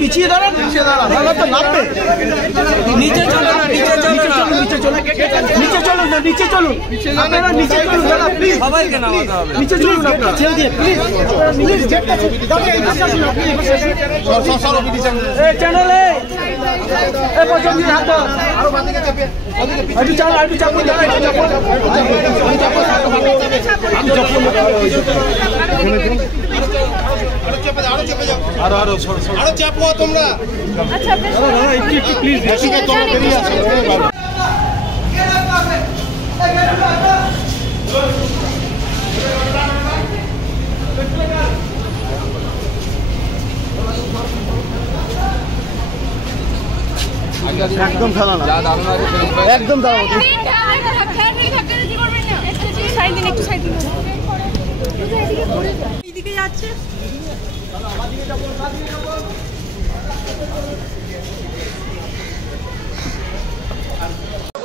পিছিয়ে দাঁড়ান তো নামবে নিচে চলুন নিচে চলুন আপনারা নিচে চলুন দাদা প্লিজ সবাইকে নামাতে হবে নিচে চলুন আপনারা ছেড়ে দিয়ে প্লিজ এই চ্যানেলে এই পর্যন্ত হাত আরো বাদিকে চাপে আইবি চাপো আরো চাপো তোমরা আচ্ছা একটু প্লিজ তোমরা বেরিয়ে আসো একদম খেলা না একদম দাঁড়াও একটু সাইড দিন এদিকে যাচ্ছে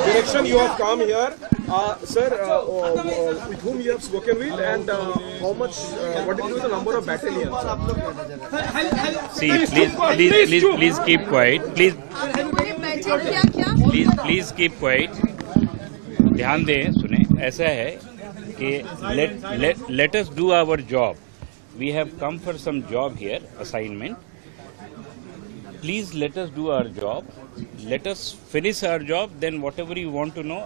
Direction you have come here, sir. With whom you have spoken with, and how much? What will be the number of battalions? See, please keep quiet. Please keep quiet. ध्यान दें, सुने. ऐसा है कि let us do our job. We have come for some job here, assignment. Please let us do our job. Let us finish our job. Then whatever you want to know,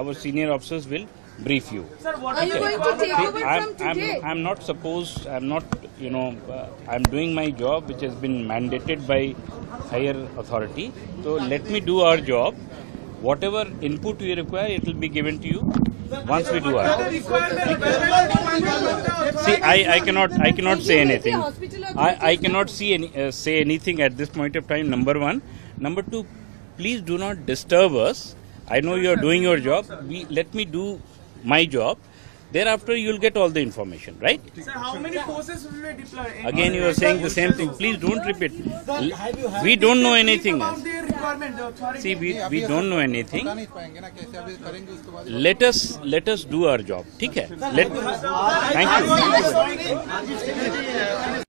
our senior officers will brief you. Sir, what are you going to take over from today? I'm not supposed. I'm not. I'm doing my job, which has been mandated by higher authority. So let me do our job. Whatever input you require, it will be given to you once we do our job. See, I cannot say anything. I cannot say anything at this point of time. Number one. Number two, please do not disturb us. I know you are doing your job. Let me do my job. Thereafter, you will get all the information, right? Sir, how many forces will we deploy? Again, you are saying the same thing. Please don't repeat. We don't know anything. See, we don't know anything. Let us do our job. ठीक है? Thank you.